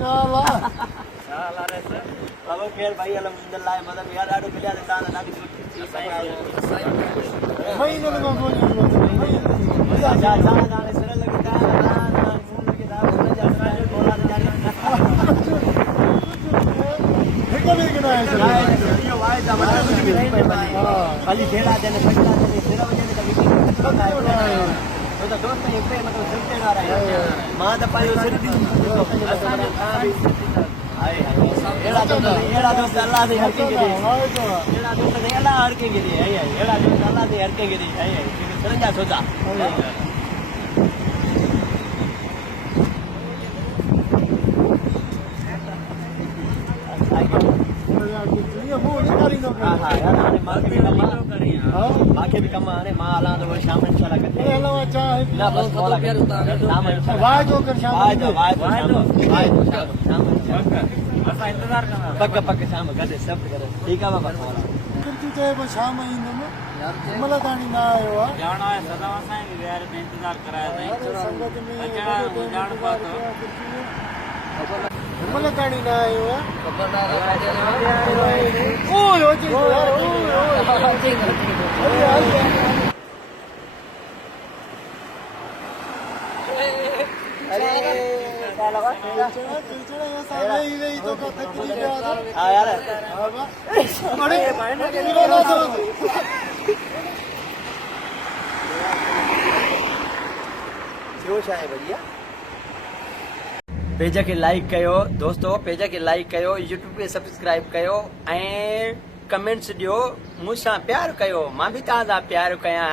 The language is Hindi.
चाला साला रे सर बाबा खेल भाई अल्हम्दुलिल्लाह मतलब यार आडो मिलिया था ॾाढी सुठी महीने में कोई जा जा जा जाने सर लगता है फोन लगे था बोला जा रहा है बोला जा रहा कभी ना है ये वाई जमाना कुछ भी नहीं भाई खाली खेला देने पकड़ा देने तेरा वजह से कभी खत्म ना हो तो दोस्त ये पे मतलब चलते ना रहे मां द पायो सिर दी हाय एड़ा दोस्त अल्लाह दे हर के गिरी एड़ा दोस्त दे अल्लाह हर के गिरी है एड़ा दोस्त अल्लाह दे हर के गिरी है सरंजा सोचा ये हो नहीं करी नो हां यार आने मां के भी कम करी हां बाकी भी कम आने मां अल्लाह तो शाम इंशाल्लाह करते अरे अल्लाह अच्छा है ना बस थोड़ा कर शाम वाह जो कर शाम शाम असा इंतजार करना पक्का पक्का शाम कर सब कर ठीक है बाबा तू चाहे वो शाम ईंदो मला ताणी ना आयो आहे जाना है सदा असांखे यार इंतजार कराया नहीं संगत में जान पातो मला ताणी ना आयो आहे ओ तो यार है भैया पेज के लाइक कयो दोस्तों पेज के लाइक कयो यूट्यूब पे सब्सक्राइब कयो ऐं कमेंट्स दियो मुझसा प्यार कयो मां भी तव्हां सां प्यार कयां